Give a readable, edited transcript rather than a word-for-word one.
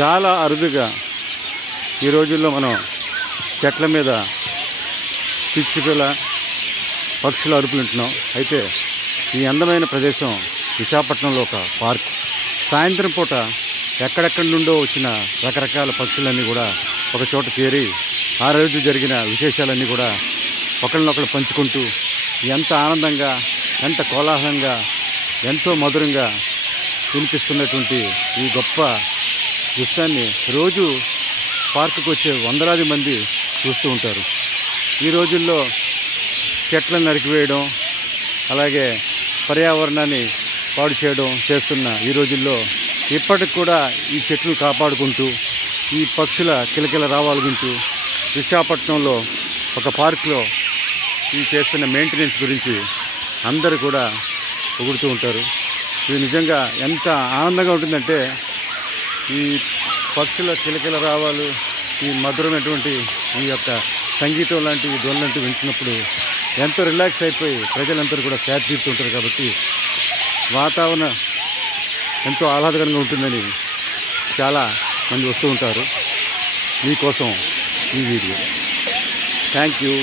చాలా అరుదుగా ఈ రోజుల్లో మనం చెట్ల మీద పిచ్చుకల పక్షుల అరుపులు వింటున్నాం. అయితే ఈ అందమైన ప్రదేశం విశాఖపట్నంలో ఒక పార్క్. సాయంత్రం పూట ఎక్కడెక్కడి నుండో వచ్చిన రకరకాల పక్షులన్నీ కూడా ఒక చోట చేరి ఆ రోజు జరిగిన విశేషాలన్నీ కూడా ఒకరినొకరు పంచుకుంటూ ఎంత ఆనందంగా, ఎంత కోలాహలంగా, ఎంతో మధురంగా వినిపిస్తున్నటువంటి ఈ గొప్ప దృశ్యాన్ని రోజు పార్కుకు వచ్చే వందలాది మంది చూస్తూ ఉంటారు. ఈ రోజుల్లో చెట్లను నరికివేయడం, అలాగే పర్యావరణాన్ని పాడు చేయడం చేస్తున్న ఈ రోజుల్లో ఇప్పటికి కూడా ఈ చెట్లు కాపాడుకుంటూ ఈ పక్షుల కిలకిల రావాలు వింటూ విశాఖపట్నంలో ఒక పార్కులో ఈ చేస్తున్న మెయింటెనెన్స్ గురించి అందరూ కూడా పొగుడుతూ ఉంటారు. ఇది నిజంగా ఎంత ఆనందంగా ఉంటుందంటే ఈ పక్షుల కిలకిల రావాలు, ఈ మధురమైనటువంటి ఈ యొక్క సంగీతం లాంటి ధ్వనులు లాంటివి వింటున్నప్పుడు ఎంతో రిలాక్స్ అయిపోయి ప్రజలందరూ కూడా సేద తీరుతుంటారు. కాబట్టి వాతావరణం ఎంతో ఆహ్లాదకరంగా ఉంటుందని చాలా మంది వస్తూ ఉంటారు. మీకోసం ఈ వీడియో. Thank you.